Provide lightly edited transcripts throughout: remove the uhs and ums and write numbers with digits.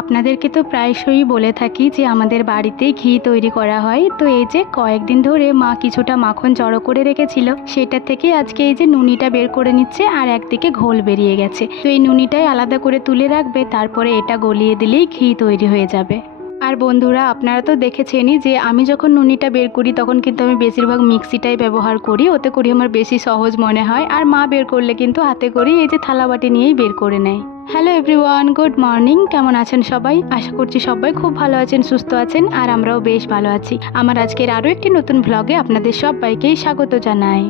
আপনাদেরকে তো প্রায়শই বলে থাকি যে আমাদের বাড়িতে ঘি তৈরি করা হয়। তো এই যে কয়েকদিন ধরে মা কিছুটা মাখন জড়ো করে রেখেছিল, সেটা থেকে আজকে এই যে নুনিটা বের করে নিচ্ছে আর একদিকে ঘোল বেরিয়ে গেছে। তো এই নুনিটাই আলাদা করে তুলে রাখবে, তারপরে এটা গলিয়ে দিলেই ঘি তৈরি হয়ে যাবে। আর বন্ধুরা, আপনারা তো দেখেছেনই যে আমি যখন নুনিটা বের করি তখন কিন্তু আমি বেশিরভাগ মিক্সিটাই ব্যবহার করি, ওতে করি আমার বেশি সহজ মনে হয়। আর মা বের করলে কিন্তু হাতে করি এই যে থালা বাটি নিয়েই বের করে নেয়। Hello everyone, good morning. কেমন আছেন সবাই? আশা করছি সবাই খুব ভালো আছেন, সুস্থ আছেন, আর আমরাও বেশ ভালো আছি। আমার আজকের আরও একটি নতুন ভ্লগে আপনাদের সবাইকেই স্বাগত জানাই।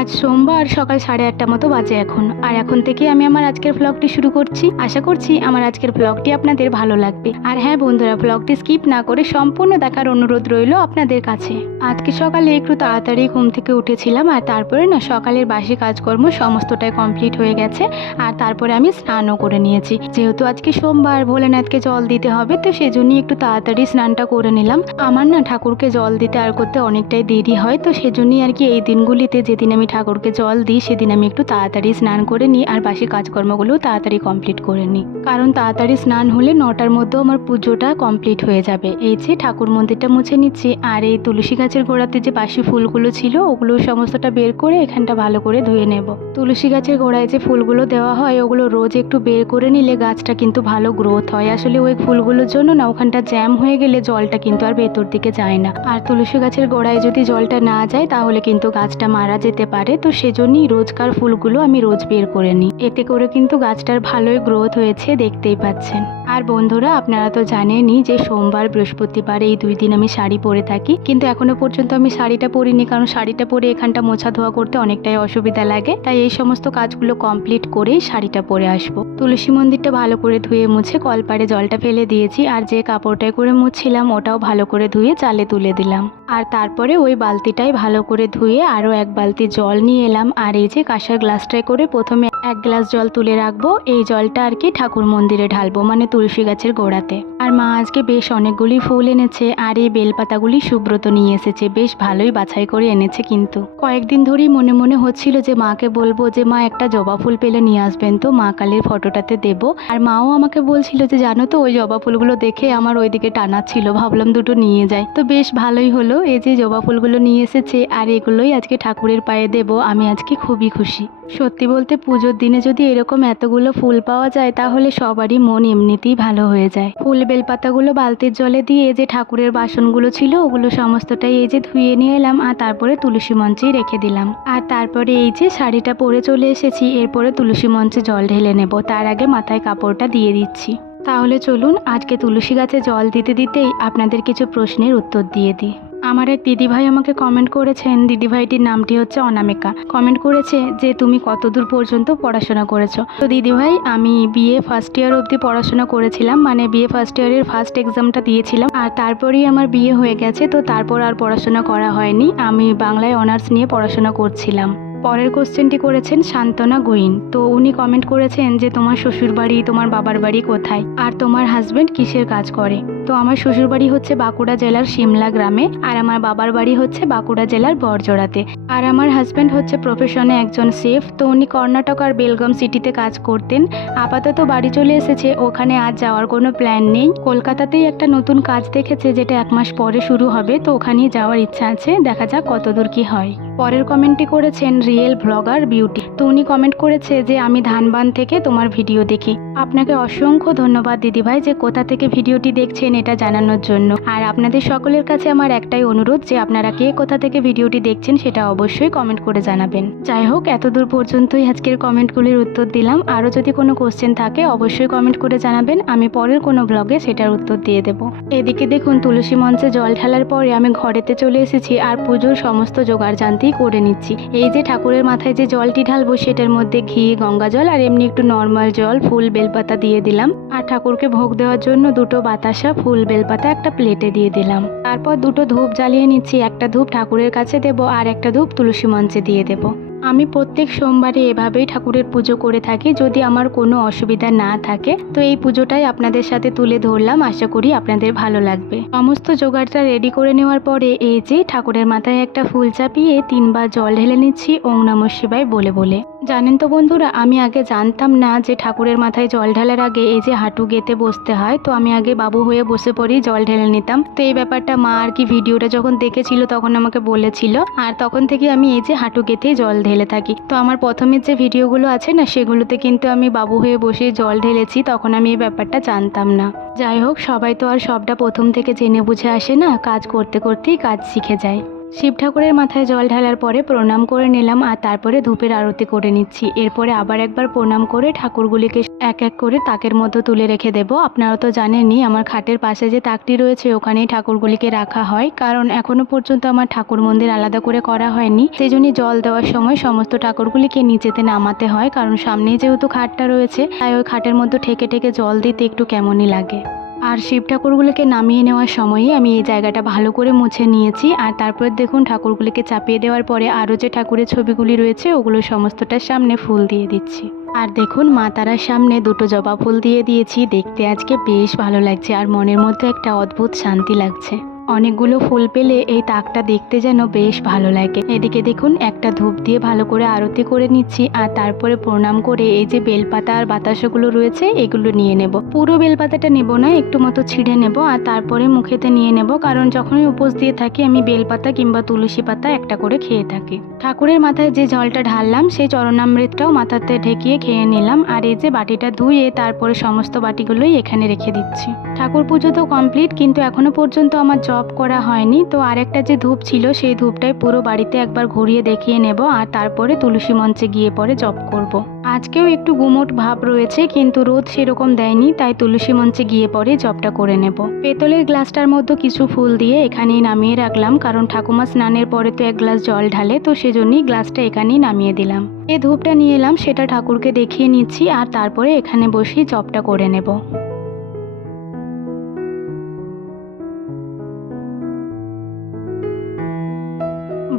আজ সোমবার সকাল 8:30 মতো বাজে এখন, আর এখন থেকে আমি আমার আজকের ব্লগটি শুরু করছি। আশা করছি আমার আজকের ব্লগটি আপনাদের ভালো লাগবে। আর হ্যাঁ বন্ধুরা, ব্লগটি স্কিপ না করে সম্পূর্ণ দেখার অনুরোধ রইল আপনাদের কাছে। আজকে সকালে একটু তাড়াতাড়ি ঘুম থেকে উঠেছিলাম, আর তারপরে না সকালের বাসি কাজকর্ম সমস্তটাই কমপ্লিট হয়ে গেছে। আর তারপরে আমি স্নানও করে নিয়েছি, যেহেতু আজকে সোমবার, ভোলেনাথকে জল দিতে হবে, তো সেজন্যই একটু তাড়াতাড়ি স্নানটা করে নিলাম। আমার না ঠাকুরকে জল দিতে আর করতে অনেকটাই দেরি হয়, তো সেজন্যই আর কি এই দিনগুলিতে যেদিন আমি ঠাকুরকে জল দিই সেদিন আমি একটু তাড়াতাড়ি স্নান করে নিই, আর বাসি কাজকর্মগুলো তাড়াতাড়ি কমপ্লিট করে নিই। কারণ তাড়াতাড়ি স্নান হলে 9টার মধ্যেও আমার পুজোটা কমপ্লিট হয়ে যাবে। এই যে ঠাকুর মন্দিরটা মুছে নিচ্ছি, আর এই তুলসী গাছের গোড়াতে যে বাসি ফুলগুলো ছিল ওগুলো সমস্তটা বের করে এখানটা ভালো করে ধুয়ে নেব। তুলসী গাছের গোড়ায় যে ফুলগুলো দেওয়া হয় ওগুলো রোজ একটু বের করে নিলে গাছটা কিন্তু ভালো গ্রোথ হয়। আসলে ওই ফুলগুলোর জন্য না ওখানটা জ্যাম হয়ে গেলে জলটা কিন্তু আর ভেতর দিকে যায় না, আর তুলসী গাছের গোড়ায় যদি জলটা না যায় তাহলে কিন্তু গাছটা মারা যেতে পারে। তো সেজন্যই রোজকার ফুলগুলো আমি রোজ বের করে নিই, এতে করে কিন্তু গাছটার ভালোই গ্রোথ হয়েছে, দেখতেই পাচ্ছেন। আর বন্ধুরা, আপনারা তো জানেনই যে সোমবার, বৃহস্পতিবার এই 2 দিন আমি শাড়ি পরে থাকি, কিন্তু এখনো পর্যন্ত আমি শাড়িটা পরিনি, কারণ শাড়িটা পরে এখানটা মোছা ধোয়া করতে অনেকটাই অসুবিধা লাগে। তাই এই সমস্ত কাজগুলো কমপ্লিট করেই শাড়িটা পরে আসবো। তুলসী মন্দিরটা ভালো করে ধুয়ে মুছে কলপাড়ে জলটা ফেলে দিয়েছি, আর যে কাপড়টায় করে মুছছিলাম ওটাও ভালো করে ধুয়ে চালে তুলে দিলাম। আর তারপরে ওই বালতিটাই ভালো করে ধুয়ে আরও 1 বালতি জল নিয়ে এলাম। আর এই যে কাঁসার গ্লাসটায় করে প্রথমে 1 গ্লাস জল তুলে রাখবো, এই জলটা আর কি ঠাকুর মন্দিরে ঢালবো, মানে তুলসী গাছের গোড়াতে। আর মা আজকে বেশ অনেকগুলি ফুল এনেছে, আর এই বেলপাতাগুলি সুব্রত নিয়ে এসেছে, বেশ ভালোই বাছাই করে এনেছে। কিন্তু কয়েকদিন ধরেই মনে মনে হচ্ছিল যে মাকে বলবো যে মা একটা জবা ফুল পেলে নিয়ে আসবেন তো, মা কালীর ফটোটাতে দেব। আর মাও আমাকে বলছিল যে জানো তো ওই জবা ফুলগুলো দেখে আমার ওইদিকে টানা ছিল, ভাবলাম দুটো নিয়ে যাই। তো বেশ ভালোই হলো, এই যে জবা ফুলগুলো নিয়ে এসেছে, আর এগুলোই আজকে ঠাকুরের পায়ে দেব। আমি আজকে খুবই খুশি। সত্যি বলতে পুজোর দিনে যদি এরকম এতগুলো ফুল পাওয়া যায় তাহলে সবারই মন এমনিতেই ভালো হয়ে যায়। ফুল বেলপাতাগুলো বালতির জলে দিয়ে যে ঠাকুরের বাসনগুলো ছিল ওগুলো সমস্তটাই এই যে ধুয়ে নিয়ে এলাম, আর তারপরে তুলসী মঞ্চেই রেখে দিলাম। আর তারপরে এই যে শাড়িটা পরে চলে এসেছি, এরপরে তুলসী মঞ্চে জল ঢেলে নেব। তার আগে মাথায় কাপড়টা দিয়ে দিচ্ছি। তাহলে চলুন আজকে তুলসী গাছে জল দিতে দিতেই আপনাদের কিছু প্রশ্নের উত্তর দিয়ে দিই। আমার এক দিদিভাই আমাকে কমেন্ট করেছেন, দিদিভাইটির নামটি হচ্ছে অনামিকা। কমেন্ট করেছে যে তুমি কতদূর পর্যন্ত পড়াশোনা করেছো। তো দিদিভাই, আমি বিএ ফার্স্ট ইয়ার অবধি পড়াশোনা করেছিলাম, মানে বিএ ফার্স্ট ইয়ারের ফার্স্ট এক্সামটা দিয়েছিলাম, আর তারপরেই আমার বিয়ে হয়ে গেছে। তো তারপর আর পড়াশোনা করা হয়নি, আমি বাংলায় অনার্স নিয়ে পড়াশোনা করছিলাম। পরের কোশ্চেনটি করেছেন শান্তনা গোইন। তো উনি কমেন্ট করেছেন যে তোমার শ্বশুরবাড়ি, তোমার বাবার বাড়ি কোথায়, আর তোমার হাজবেন্ড কিসের কাজ করে। তো আমার শ্বশুরবাড়ি হচ্ছে বাঁকুড়া জেলার সিমলা গ্রামে, আর আমার বাবার বাড়ি হচ্ছে বাঁকুড়া জেলার বড়জোড়াতে। আর আমার হাজব্যান্ড হচ্ছে প্রফেশনে একজন শেফ। তো উনি কর্ণাটক আর বেলগাম সিটিতে কাজ করতেন। আপাতত বাড়ি চলে এসেছে, ওখানে আজ যাওয়ার কোনো প্ল্যান নেই। কলকাতাতেই একটা নতুন কাজ দেখেছে যেটা 1 মাস পরে শুরু হবে, তো ওখানেই যাওয়ার ইচ্ছা আছে, দেখা যাক কতদূর কি হয়। পরের কমেন্টটি করেছেন রিয়েল ব্লগার বিউটি। তো উনি কমেন্ট করেছে যে আমি ধানবান থেকে তোমার ভিডিও দেখি। আপনাকে অসংখ্য ধন্যবাদ দিদিভাই যে কোথা থেকে ভিডিওটি দেখছেন এটা জানানোর জন্য। আর আপনাদের সকলের কাছে আমার একটাই অনুরোধ যে আপনারা কে কোথা থেকে ভিডিওটি দেখছেন সেটা অবশ্যই কমেন্ট করে জানাবেন। যাই হোক, এতদূর পর্যন্তই আজকের কমেন্টগুলির উত্তর দিলাম। আরও যদি কোনো কোশ্চেন থাকে অবশ্যই কমেন্ট করে জানাবেন, আমি পরের কোনো ব্লগে সেটার উত্তর দিয়ে দেব। এদিকে দেখুন, তুলসী মঞ্চে জল ঢালার পরে আমি ঘরেতে চলে এসেছি, আর পুজোর সমস্ত জোগাড় জানতি করে নিচ্ছি। এই যে ঠাকুরের মাথায় যে জলটি ঢালবো সেটার মধ্যে ঘি, গঙ্গা জল আর এমনি একটু নর্মাল জল, ফুল বেলপাতা দিয়ে দিলাম। আর ঠাকুরকে ভোগ দেওয়ার জন্য 2টো বাতাসা, ফুল বেলপাতা একটা প্লেটে দিয়ে দিলাম। তারপর 2টো ধূপ জ্বালিয়ে নিচ্ছি, একটা ধূপ ঠাকুরের কাছে দেব আর একটা ধূপ তুলসী মঞ্চে দিয়ে দেব। আমি প্রত্যেক সোমবারে এভাবেই ঠাকুরের পুজো করে থাকি, যদি আমার কোনো অসুবিধা না থাকে। তো এই পুজোটাই আপনাদের সাথে তুলে ধরলাম, আশা করি আপনাদের ভালো লাগবে। সমস্ত জোগাড়টা রেডি করে নেওয়ার পরে এই যে ঠাকুরের মাথায় একটা ফুল চাপিয়ে 3 বার জল ঢেলে নিচ্ছি ওং নমঃ শিবায় বলে বলে। জানেন তো বন্ধুরা, আমি আগে জানতাম না যে ঠাকুরের মাথায় জল ঢালার আগে এই যে হাঁটু গেঁথে বসতে হয়। তো আমি আগে বাবু হয়ে বসে পড়েই জল ঢেলে নিতাম। তো এই ব্যাপারটা মা আর কি ভিডিওটা যখন দেখেছিল তখন আমাকে বলেছিল, আর তখন থেকে আমি এই যে হাঁটু গেঁথেই জল ঢেলে থাকি। তো আমার প্রথমের যে ভিডিওগুলো আছে না, সেগুলোতে কিন্তু আমি বাবু হয়ে বসে জল ঢেলেছি, তখন আমি এই ব্যাপারটা জানতাম না। যাই হোক, সবাই তো আর সবটা প্রথম থেকে জেনে বুঝে আসে না, কাজ করতে করতেই কাজ শিখে যায়। শিব ঠাকুরের মাথায় জল ঢালার পরে প্রণাম করে নিলাম, আর তারপরে ধূপের আরতি করে নিচ্ছি। এরপরে আবার একবার প্রণাম করে ঠাকুরগুলিকে এক এক করে তাকের মধ্যে তুলে রেখে দেব। আপনারা তো জানেনই, আমার খাটের পাশে যে তাকটি রয়েছে ওখানেই ঠাকুরগুলিকে রাখা হয়, কারণ এখনো পর্যন্ত আমার ঠাকুর মন্দির আলাদা করে করা হয়নি। সেই জন্যই জল দেওয়ার সময় সমস্ত ঠাকুরগুলিকে নিচেতে নামাতে হয়, কারণ সামনেই যেহেতু খাটটা রয়েছে, তাই ওই খাটের মধ্যে ঠেকে ঠেকে জল দিতে একটু কেমনই লাগে। আর শিব ঠাকুরগুলোকে নামিয়ে নেওয়ার সময়ই আমি এই জায়গাটা ভালো করে মুছে নিয়েছি। আর তারপরে দেখুন, ঠাকুরগুলিকে চাপিয়ে দেওয়ার পরে আরও যে ঠাকুরের ছবিগুলি রয়েছে ওগুলো সমস্তটার সামনে ফুল দিয়ে দিচ্ছি। আর দেখুন, মা তারার সামনে দুটো জবা ফুল দিয়ে দিয়েছি। দেখতে আজকে বেশ ভালো লাগছে, আর মনের মধ্যে একটা অদ্ভুত শান্তি লাগছে। অনেকগুলো ফুল পেলে এই তাকটা দেখতে যেন বেশ ভালো লাগে। এদিকে দেখুন, একটা ধূপ দিয়ে ভালো করে আরতি করে নিচ্ছি, আর তারপরে প্রণাম করে এই যে বেলপাতা আর বাতাসাগুলো রয়েছে এগুলো নিয়ে নেব। পুরো বেলপাতাটা নেব না, একটু মতো ছিঁড়ে নেব, আর তারপরে মুখেতে নিয়ে নেব, কারণ যখনই উপোস দিয়ে থাকি আমি বেলপাতা কিংবা তুলসী পাতা একটা করে খেয়ে থাকি। ঠাকুরের মাথায় যে জলটা ঢাললাম সেই চরণামৃতটাও মাথাতে ঢেকিয়ে খেয়ে নিলাম। আর এই যে বাটিটা ধুয়ে তারপরে সমস্ত বাটিগুলোই এখানে রেখে দিচ্ছি। ঠাকুর পুজো তো কমপ্লিট, কিন্তু এখনো পর্যন্ত আমার জব করা হয়নি। তো আরেকটা যে ধূপ ছিল সেই ধূপটাই পুরো বাড়িতে একবার ঘুরিয়ে দেখিয়ে নেব, আর তারপরে তুলসী মঞ্চে গিয়ে পরে জব করব। আজকেও একটু গুমোট ভাব রয়েছে, কিন্তু রোদ সেরকম দেয়নি, তাই তুলসী মঞ্চে গিয়ে পরে জবটা করে নেব। পেতলের গ্লাসটার মধ্যে কিছু ফুল দিয়ে এখানেই নামিয়ে রাখলাম, কারণ ঠাকুমা স্নানের পরে তো এক গ্লাস জল ঢালে, তো সেজন্যই গ্লাসটা এখানেই নামিয়ে দিলাম। এই ধূপটা নিয়ে এলাম, সেটা ঠাকুরকে দেখিয়ে নিচ্ছি, আর তারপরে এখানে বসেই জবটা করে নেব।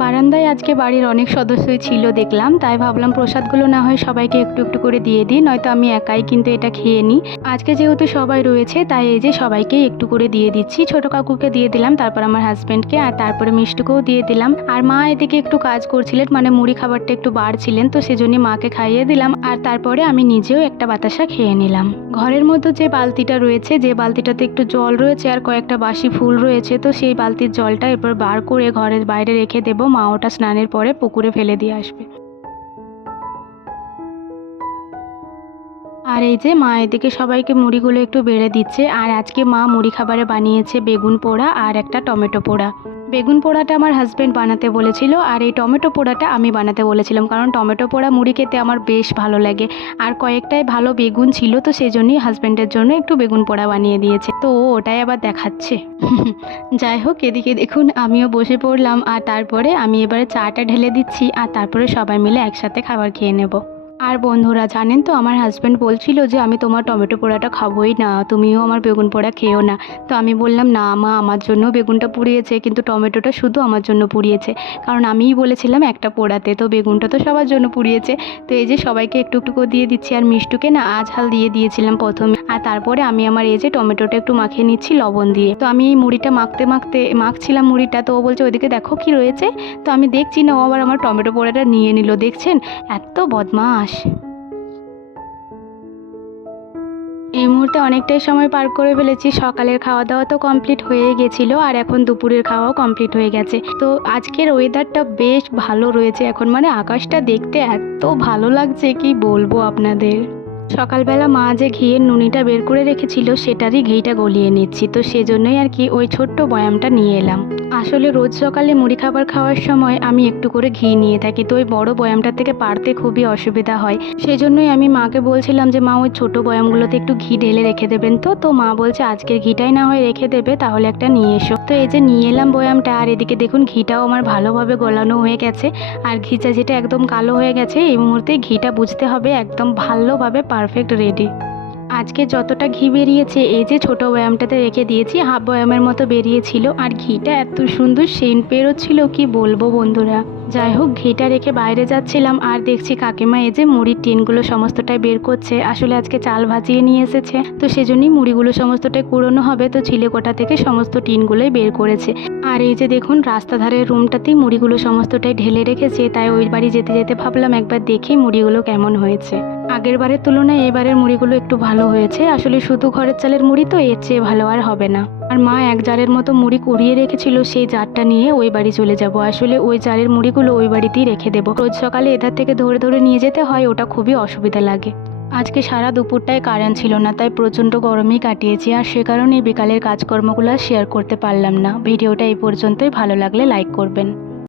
বারান্দায় আজকে বাড়ির অনেক সদস্যই ছিল দেখলাম, তাই ভাবলাম প্রসাদগুলো না হয় সবাইকে একটু একটু করে দিয়ে দিই, নয়তো আমি একাই কিন্তু এটা খেয়ে নিই। আজকে যেহেতু সবাই রয়েছে তাই এই যে সবাইকে একটু করে দিয়ে দিচ্ছি। ছোট কাকুকে দিয়ে দিলাম, তারপর আমার হাজব্যান্ডকে, আর তারপরে মিষ্টুকেও দিয়ে দিলাম। আর মা এদিকে একটু কাজ করছিলেন, মানে মুড়ি খাবারটা একটু বাড়ছিলেন, তো সেজন্য মাকে খাইয়ে দিলাম, আর তারপরে আমি নিজেও একটা বাতাসা খেয়ে নিলাম। ঘরের মধ্যে যে বালতিটা রয়েছে, যে বালতিটাতে একটু জল রয়েছে আর কয়েকটা বাসি ফুল রয়েছে, তো সেই বালতির জলটা এরপর বার করে ঘরের বাইরে রেখে দেবো। মা ওটা স্নানের পরে পুকুরে ফেলে দিয়ে আসবে। আর এই যে মা এদিকে সবাইকে মুড়িগুলো একটু বেড়ে দিচ্ছে। আর আজকে মা মুড়ি খাবারে বানিয়েছে বেগুন পোড়া আর একটা টমেটো পোড়া। বেগুন পোড়াটা আমার হাজব্যান্ড বানাতে বলেছিল, আর এই টমেটো পোড়াটা আমি বানাতে বলেছিলাম, কারণ টমেটো পোড়া মুড়ি খেতে আমার বেশ ভালো লাগে। আর কয়েকটাই ভালো বেগুন ছিল, তো সেই জন্যই হাজব্যান্ডের জন্য একটু বেগুন পোড়া বানিয়ে দিয়েছে, তো ও ওটাই আবার দেখাচ্ছে। যাই হোক, এদিকে দেখুন আমিও বসে পড়লাম, আর তারপরে আমি এবারে চাটা ঢেলে দিচ্ছি, আর তারপরে সবাই মিলে একসাথে খাবার খেয়ে নেব। আর বন্ধুরা জানেন তো, আমার হাজব্যান্ড বলছিল যে আমি তোমার টমেটো পোড়াটা খাবোই না, তুমিও আমার বেগুন পোড়া খেও না। তো আমি বললাম, না মা, আমার জন্য বেগুনটা পুড়িয়েছে, কিন্তু টমেটোটা শুধু আমার জন্য পুড়িয়েছে, কারণ আমিই বলেছিলাম একটা পোড়াতে, তো বেগুনটা তো সবার জন্য পুড়িয়েছে। তো এই যে সবাইকে একটু একটু করে দিয়ে দিচ্ছি, আর মিষ্টুকে না আঝাল দিয়ে দিয়েছিলাম প্রথমে, আর তারপরে আমি আমার এই যে টমেটোটা একটু মাখিয়ে নিচ্ছি লবণ দিয়ে। তো আমি এই মুড়িটা মাখছিলাম মুড়িটা, তো ও বলছে ওইদিকে দেখো কি রয়েছে। তো আমি দেখছি না, ও আবার আমার টমেটো পোড়াটা নিয়ে নিল, দেখছেন এত বদমাশ। এই মুহূর্তে অনেকটাই সময় পার করে ফেলেছি। সকালের খাওয়া দাওয়া তো কমপ্লিট হয়ে গেছিলো, আর এখন দুপুরের খাওয়াও কমপ্লিট হয়ে গেছে। তো আজকের ওয়েদারটা বেশ ভালো রয়েছে এখন, মানে আকাশটা দেখতে এত ভালো লাগছে কি বলবো আপনাদের। সকালবেলা মা যে ঘিয়ের নুনিটা বের করে রেখেছিল সেটারই ঘিটা গলিয়ে নিচ্ছি, তো সেজন্যই আর কি ওই ছোট্ট বয়ামটা নিয়ে এলাম। আসলে রোজ সকালে মুড়ি খাবার খাওয়ার সময় আমি একটু করে ঘি নিয়ে থাকি, তো ওই বড় বয়ামটার থেকে পারতে খুবই অসুবিধা হয়। সেজন্যই আমি মাকে বলছিলাম যে মা ওই ছোটো বয়ামগুলোতে একটু ঘি ঢেলে রেখে দেবেন। তো মা বলছে আজকের ঘিটাই না হয় রেখে দেবে, তাহলে একটা নিয়ে এসো। তো এই যে নিয়ে এলাম বয়ামটা, আর এদিকে দেখুন ঘিটাও আমার ভালোভাবে গলানো হয়ে গেছে, আর ঘিটা যেটা একদম কালো হয়ে গেছে এই মুহূর্তে ঘিটা বুঝতে হবে একদম ভালোভাবে পারফেক্ট রেডি। আজকে যতটা ঘি বেরিয়েছে এই যে ছোটো বয়ামটাতে রেখে দিয়েছি, হাফ বয়ামের মতো বেরিয়েছিল, আর ঘিটা এত সুন্দর সেন্ট বেরোচ্ছিল কি বলবো বন্ধুরা। যাই হোক, ঘিটা রেখে বাইরে যাচ্ছিলাম আর দেখছি কাকিমা এই যে মুড়ির টিনগুলো সমস্তটাই বের করছে। আসলে আজকে চাল ভাজিয়ে নিয়ে এসেছে, তো সেজন্যই মুড়িগুলো সমস্তটাই কুড়োনো হবে, তো চিলেকোঠা থেকে সমস্ত টিনগুলোই বের করেছে। আর এই যে দেখুন, রাস্তা ধারের রুমটাতেই মুড়িগুলো সমস্তটাই ঢেলে রেখেছে, তাই ওই বাড়ি যেতে যেতে ভাবলাম একবার দেখি মুড়িগুলো কেমন হয়েছে। আগের বারের তুলনায় এবারের মুড়িগুলো একটু ভালো হয়েছে। আসলে শুধু ঘরের চালের মুড়ি তো এর চেয়ে ভালো আর হবে না। আর মা এক জারের মতো মুড়ি কুড়িয়ে রেখেছিল, সেই জারটা নিয়ে ওই বাড়ি চলে যাব। আসলে ওই জারের মুড়িগুলো ওই বাড়িতেই রেখে দেবো। রোজ সকালে এধার থেকে ধরে ধরে নিয়ে যেতে হয়, ওটা খুবই অসুবিধা লাগে। আজকে সারা দুপুরটায় কারেন্ট ছিল না, তাই প্রচণ্ড গরমেই কাটিয়েছি। আর সে কারণে বিকালের কাজকর্মগুলো শেয়ার করতে পারলাম না। ভিডিওটা এই পর্যন্তই। ভালো লাগলে লাইক করবেন।